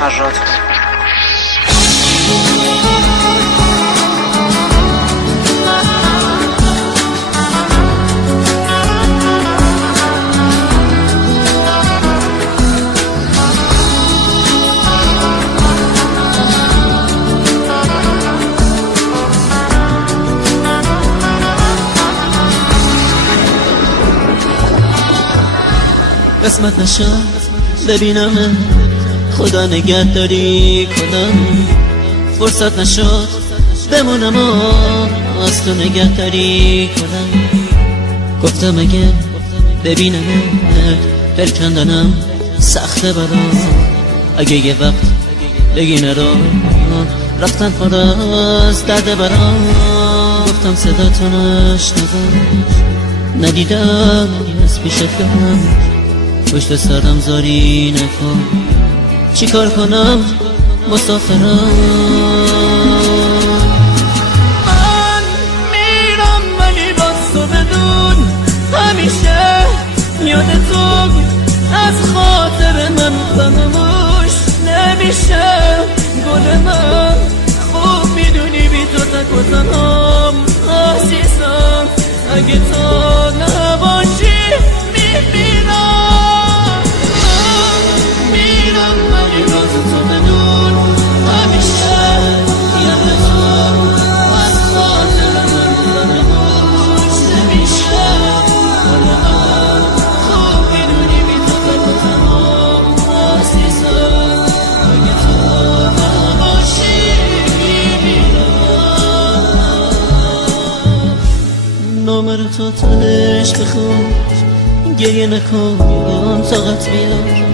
فراد. قسمت نشد ببینم خدا نگهداری کنم، فرصت نشد بمونم و از تو نگهداری کنم. گفتم اگه ببینم دل کندنم سخته برام، اگه یه وقت بگی نرو رفتن پر از درد برام. گفتم صدا تو نشنوم، ندیدم از پیشت کنم، پشت سرم زاری نکن، چی کار کنم مسافرم. من میرم ولی باز تو بدون، همیشه یاد تو از خاطر من فراموش نمیشه. گل من خوب میدونی بی تو تک و تنهام عزیزم، اگه تو نباشی میمیرم. نامه رو تو تنش بخون، گریه نکن طاقت بیار،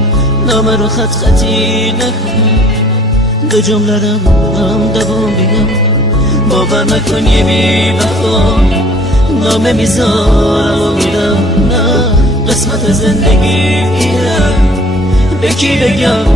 نامه رو خط خطی نکن، دو جمله رو هم دوام بگم، باور نکن یه بی وفا نامه میذارم و میرم. نه قسمت زندگی میرم، به کی بگم